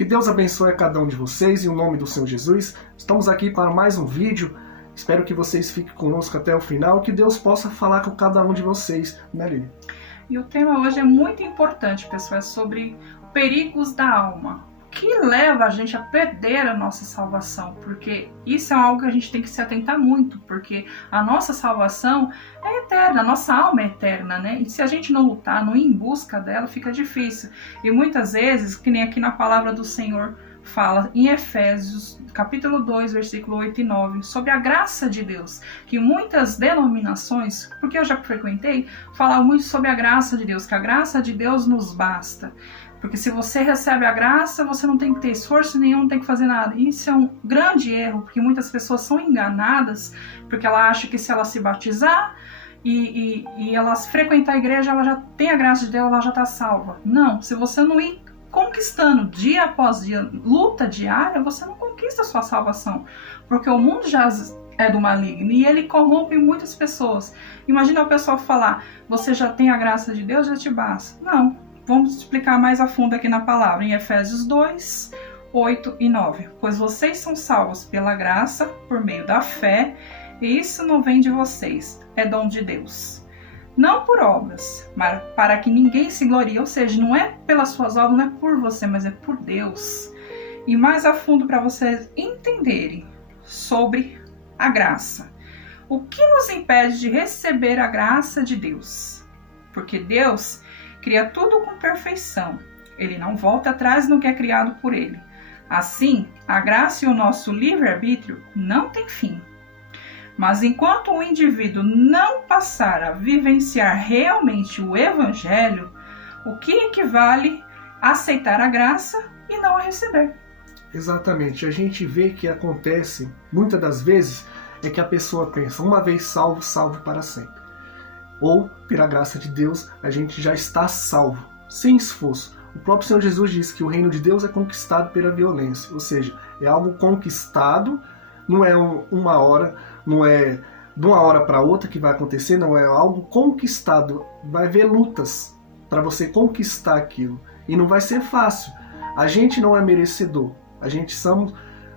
Que Deus abençoe a cada um de vocês, em nome do Senhor Jesus. Estamos aqui para mais um vídeo. Espero que vocês fiquem conosco até o final, que Deus possa falar com cada um de vocês, né, Lili? E o tema hoje é muito importante, pessoal, é sobre perigos da alma. O que leva a gente a perder a nossa salvação? Porque isso é algo que a gente tem que se atentar muito, porque a nossa salvação é eterna, a nossa alma é eterna, né? E se a gente não lutar, não ir em busca dela, fica difícil. E muitas vezes, que nem aqui na palavra do Senhor fala em Efésios, capítulo 2, versículo 8 e 9, sobre a graça de Deus, que muitas denominações, porque eu já frequentei, falam muito sobre a graça de Deus, que a graça de Deus nos basta. Porque se você recebe a graça, você não tem que ter esforço nenhum, não tem que fazer nada. Isso é um grande erro, porque muitas pessoas são enganadas, porque ela acha que se ela se batizar e ela frequentar a igreja, ela já tem a graça de Deus, ela já está salva. Não, se você não ir conquistando dia após dia, luta diária, você não conquista a sua salvação. Porque o mundo já é do maligno e ele corrompe muitas pessoas. Imagina o pessoal falar, você já tem a graça de Deus, já te basta. Não. Vamos explicar mais a fundo aqui na palavra, em Efésios 2, 8 e 9. Pois vocês são salvos pela graça, por meio da fé, e isso não vem de vocês, é dom de Deus. Não por obras, mas para que ninguém se glorie, ou seja, não é pelas suas obras, não é por você, mas é por Deus. E mais a fundo para vocês entenderem sobre a graça. O que nos impede de receber a graça de Deus? Porque Deus cria tudo com perfeição. Ele não volta atrás no que é criado por ele. Assim, a graça e o nosso livre-arbítrio não têm fim. Mas enquanto o indivíduo não passar a vivenciar realmente o Evangelho, o que equivale a aceitar a graça e não a receber? Exatamente. A gente vê que acontece, muitas das vezes, é que a pessoa pensa, uma vez salvo, salvo para sempre. Ou, pela graça de Deus, a gente já está salvo, sem esforço. O próprio Senhor Jesus diz que o reino de Deus é conquistado pela violência, ou seja, é algo conquistado, não é uma hora, não é de uma hora para outra que vai acontecer, não, é algo conquistado. Vai haver lutas para você conquistar aquilo, e não vai ser fácil. A gente não é merecedor, a gente somos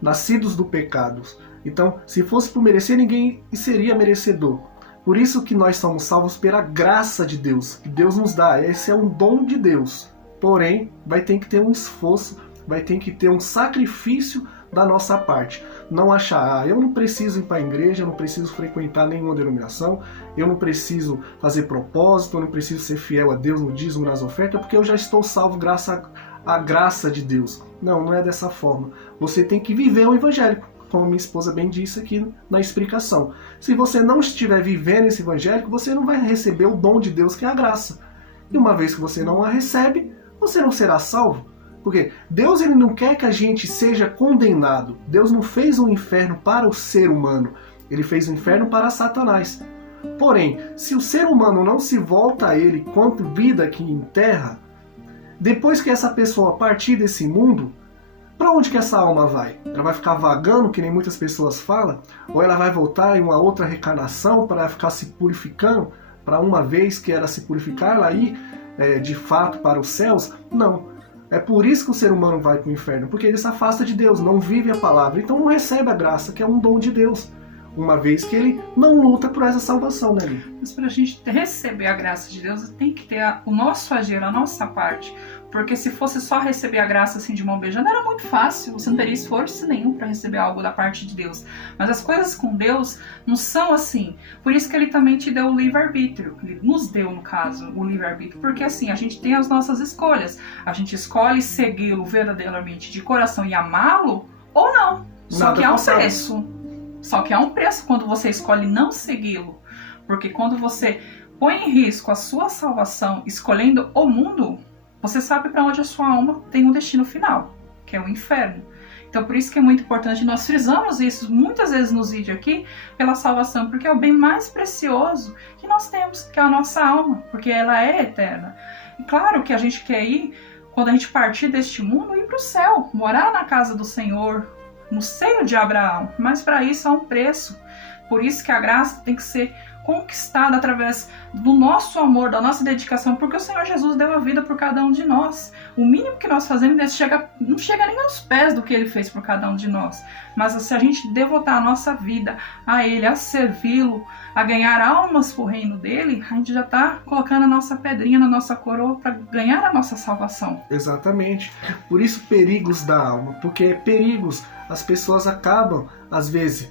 nascidos do pecado. Então, se fosse por merecer, ninguém seria merecedor. Por isso que nós somos salvos pela graça de Deus, que Deus nos dá. Esse é um dom de Deus. Porém, vai ter que ter um esforço, vai ter que ter um sacrifício da nossa parte. Não achar, eu não preciso ir para a igreja, eu não preciso frequentar nenhuma denominação, eu não preciso fazer propósito, eu não preciso ser fiel a Deus no dízimo, nas ofertas, porque eu já estou salvo graças à graça de Deus. Não, não é dessa forma. Você tem que viver o evangelho, como minha esposa bem disse aqui na explicação. Se você não estiver vivendo esse evangelho, você não vai receber o dom de Deus, que é a graça. E uma vez que você não a recebe, você não será salvo. Porque Deus ele não quer que a gente seja condenado. Deus não fez um inferno para o ser humano. Ele fez um inferno para Satanás. Porém, se o ser humano não se volta a ele quanto vida aqui em terra, depois que essa pessoa partir desse mundo, para onde que essa alma vai? Ela vai ficar vagando, que nem muitas pessoas falam? Ou ela vai voltar em uma outra reencarnação para ficar se purificando? Para uma vez que ela se purificar, ela ir de fato para os céus? Não. É por isso que o ser humano vai para o inferno, porque ele se afasta de Deus, não vive a palavra. Então não recebe a graça, que é um dom de Deus. Uma vez que ele não luta por essa salvação, né, Lili? Mas para a gente receber a graça de Deus, tem que ter o nosso agir, a nossa parte. Porque se fosse só receber a graça assim de mão beijando, era muito fácil. Você não teria esforço nenhum para receber algo da parte de Deus. Mas as coisas com Deus não são assim. Por isso que Ele também te deu o livre-arbítrio. Ele nos deu, no caso, o livre-arbítrio. Porque assim, a gente tem as nossas escolhas. A gente escolhe segui-lo verdadeiramente de coração e amá-lo ou não. Só que há um preço. Só que há um preço quando você escolhe não segui-lo. Porque quando você põe em risco a sua salvação escolhendo o mundo, você sabe para onde a sua alma tem um destino final, que é o inferno. Então por isso que é muito importante, nós frisamos isso muitas vezes nos vídeos aqui, pela salvação, porque é o bem mais precioso que nós temos, que é a nossa alma, porque ela é eterna. E claro que a gente quer ir, quando a gente partir deste mundo, ir para o céu, morar na casa do Senhor, no seio de Abraão, mas para isso há um preço. Por isso que a graça tem que ser conquistada através do nosso amor, da nossa dedicação, porque o Senhor Jesus deu a vida por cada um de nós. O mínimo que nós fazemos não chega nem aos pés do que Ele fez por cada um de nós. Mas se a gente devotar a nossa vida a Ele, a servi-lo, a ganhar almas para o reino dEle, a gente já está colocando a nossa pedrinha na nossa coroa para ganhar a nossa salvação. Exatamente. Por isso, perigos da alma. Porque perigos, as pessoas acabam, às vezes,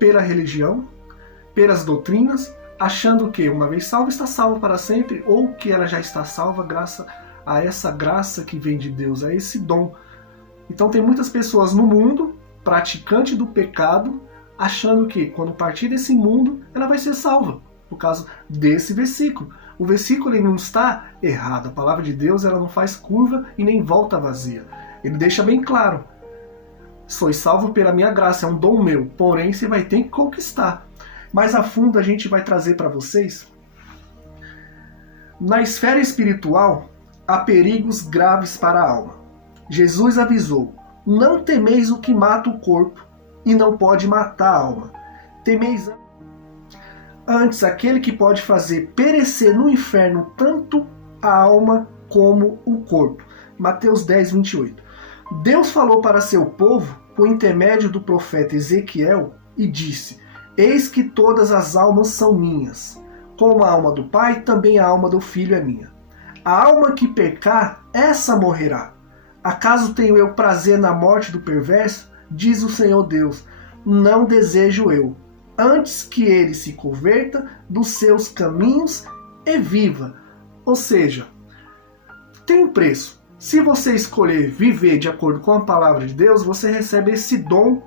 pela religião, pelas doutrinas, achando que uma vez salva, está salva para sempre, ou que ela já está salva graças a essa graça que vem de Deus, a esse dom. Então tem muitas pessoas no mundo, praticante do pecado, achando que quando partir desse mundo, ela vai ser salva, por causa desse versículo. O versículo ele não está errado, a palavra de Deus ela não faz curva e nem volta vazia. Ele deixa bem claro, sois salvo pela minha graça, é um dom meu, porém você vai ter que conquistar. Mais a fundo a gente vai trazer para vocês. Na esfera espiritual, há perigos graves para a alma. Jesus avisou, não temeis o que mata o corpo e não pode matar a alma. Temeis antes aquele que pode fazer perecer no inferno tanto a alma como o corpo. Mateus 10, 28. Deus falou para seu povo, por intermédio do profeta Ezequiel, e disse, eis que todas as almas são minhas. Como a alma do Pai, também a alma do Filho é minha. A alma que pecar, essa morrerá. Acaso tenho eu prazer na morte do perverso? Diz o Senhor Deus. Não desejo eu. Antes que ele se converta dos seus caminhos e viva. Ou seja, tem um preço. Se você escolher viver de acordo com a palavra de Deus, você recebe esse dom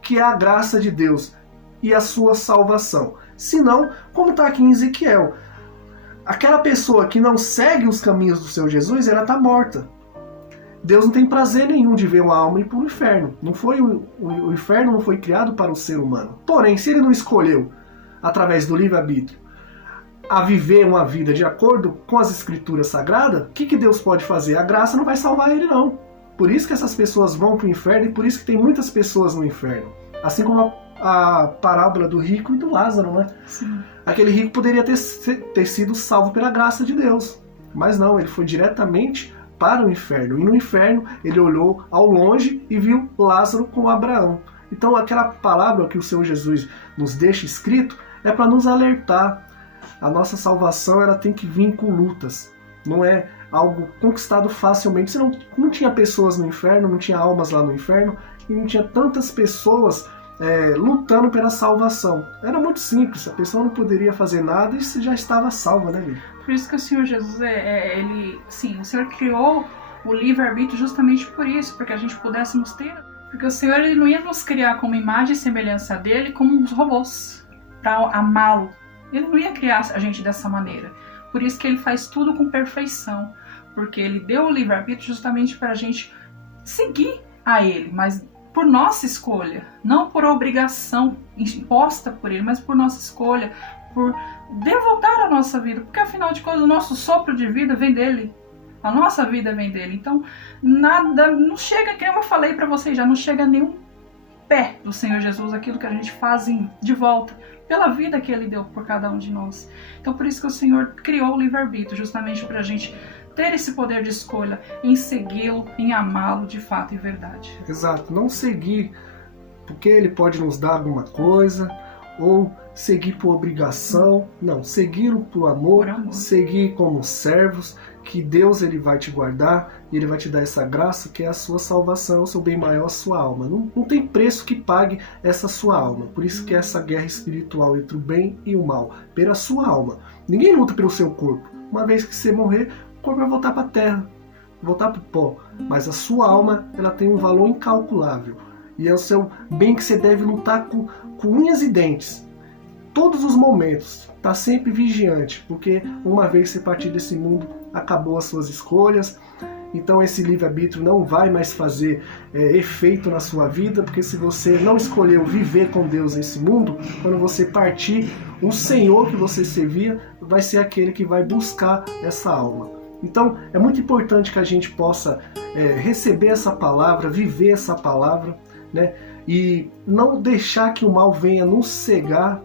que é a graça de Deus e a sua salvação. Se não, como está aqui em Ezequiel, aquela pessoa que não segue os caminhos do seu Jesus, ela está morta. Deus não tem prazer nenhum de ver uma alma ir para o inferno. O inferno não foi criado para o ser humano. Porém, se ele não escolheu, através do livre-arbítrio, a viver uma vida de acordo com as escrituras sagradas, o que Deus pode fazer? A graça não vai salvar ele, não. Por isso que essas pessoas vão para o inferno e por isso que tem muitas pessoas no inferno. Assim como a parábola do rico e do Lázaro, né? Sim. Aquele rico poderia ter sido salvo pela graça de Deus. Mas não, ele foi diretamente para o inferno. E no inferno ele olhou ao longe e viu Lázaro com Abraão. Então aquela palavra que o Senhor Jesus nos deixa escrito é para nos alertar. A nossa salvação ela tem que vir com lutas. Não é algo conquistado facilmente. Senão não tinha pessoas no inferno, não tinha almas lá no inferno e não tinha tantas pessoas lutando pela salvação. Era muito simples, a pessoa não poderia fazer nada e já estava salva, né, Lívia? Por isso que o Senhor Jesus, o Senhor criou o livre-arbítrio justamente por isso, porque a gente pudéssemos ter. Porque o Senhor ele não ia nos criar como imagem e semelhança dele, como uns robôs, para amá-lo. Ele não ia criar a gente dessa maneira. Por isso que ele faz tudo com perfeição, porque ele deu o livre-arbítrio justamente para a gente seguir a ele, mas por nossa escolha, não por obrigação imposta por ele, mas por nossa escolha, por devotar a nossa vida, porque afinal de contas o nosso sopro de vida vem dele, a nossa vida vem dele. Então nada, não chega, como eu falei para vocês já, não chega nenhum pé do Senhor Jesus aquilo que a gente faz de volta pela vida que ele deu por cada um de nós. Então por isso que o Senhor criou o livre-arbítrio, justamente para a gente ter esse poder de escolha em segui-lo, em amá-lo de fato e verdade. Exato, não seguir porque ele pode nos dar alguma coisa, ou seguir por obrigação, não, segui-lo por amor, seguir como servos, que Deus ele vai te guardar, e ele vai te dar essa graça que é a sua salvação, o seu bem maior, a sua alma. Não tem preço que pague essa sua alma, por isso que é essa guerra espiritual entre o bem e o mal, pela sua alma. Ninguém luta pelo seu corpo, uma vez que você morrer, o corpo vai voltar para a terra, voltar para o pó, mas a sua alma ela tem um valor incalculável, e é o seu bem que você deve lutar com unhas e dentes, todos os momentos, está sempre vigiante, porque uma vez que você partir desse mundo, acabou as suas escolhas, então esse livre-arbítrio não vai mais fazer efeito na sua vida, porque se você não escolheu viver com Deus nesse mundo, quando você partir, o Senhor que você servia vai ser aquele que vai buscar essa alma. Então é muito importante que a gente possa receber essa palavra, viver essa palavra, né? E não deixar que o mal venha nos cegar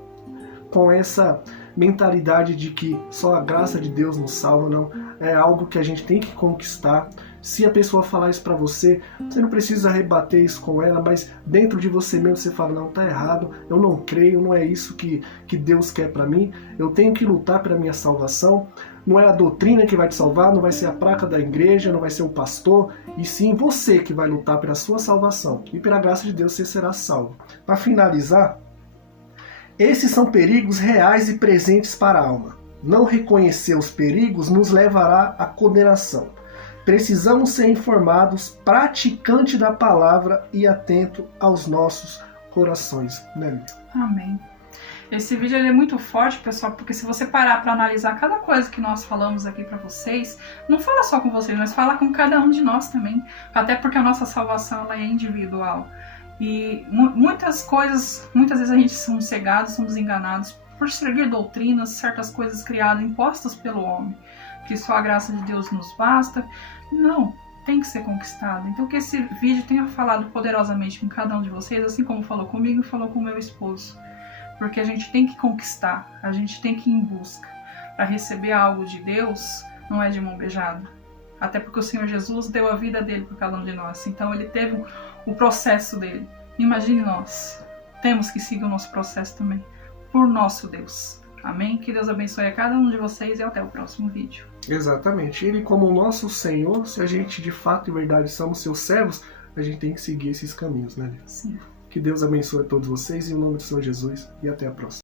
com essa mentalidade de que só a graça de Deus nos salva, não. É algo que a gente tem que conquistar. Se a pessoa falar isso pra você, você não precisa rebater isso com ela, mas dentro de você mesmo você fala, não, tá errado, eu não creio, não é isso que Deus quer pra mim, eu tenho que lutar pela minha salvação, não é a doutrina que vai te salvar, não vai ser a placa da igreja, não vai ser o pastor, e sim você que vai lutar pela sua salvação, e pela graça de Deus você será salvo. Para finalizar, esses são perigos reais e presentes para a alma. Não reconhecer os perigos nos levará à condenação. Precisamos ser informados, praticante da palavra e atento aos nossos corações. Né? Amém. Esse vídeo ele é muito forte, pessoal, porque se você parar para analisar cada coisa que nós falamos aqui para vocês, não fala só com vocês, mas fala com cada um de nós também. Até porque a nossa salvação ela é individual. E muitas vezes a gente somos cegados, somos enganados por seguir doutrinas, certas coisas criadas, impostas pelo homem. Que só a graça de Deus nos basta. Não, tem que ser conquistado. Então que esse vídeo tenha falado poderosamente com cada um de vocês, assim como falou comigo e falou com meu esposo. Porque a gente tem que conquistar, a gente tem que ir em busca. Para receber algo de Deus, não é de mão beijada. Até porque o Senhor Jesus deu a vida dele por cada um de nós. Então ele teve o processo dele. Imagine nós. Temos que seguir o nosso processo também. Por nosso Deus. Amém? Que Deus abençoe a cada um de vocês e até o próximo vídeo. Exatamente. Ele como o nosso Senhor, se a gente de fato e verdade somos seus servos, a gente tem que seguir esses caminhos, né? Sim. Que Deus abençoe a todos vocês em nome do Senhor Jesus e até a próxima.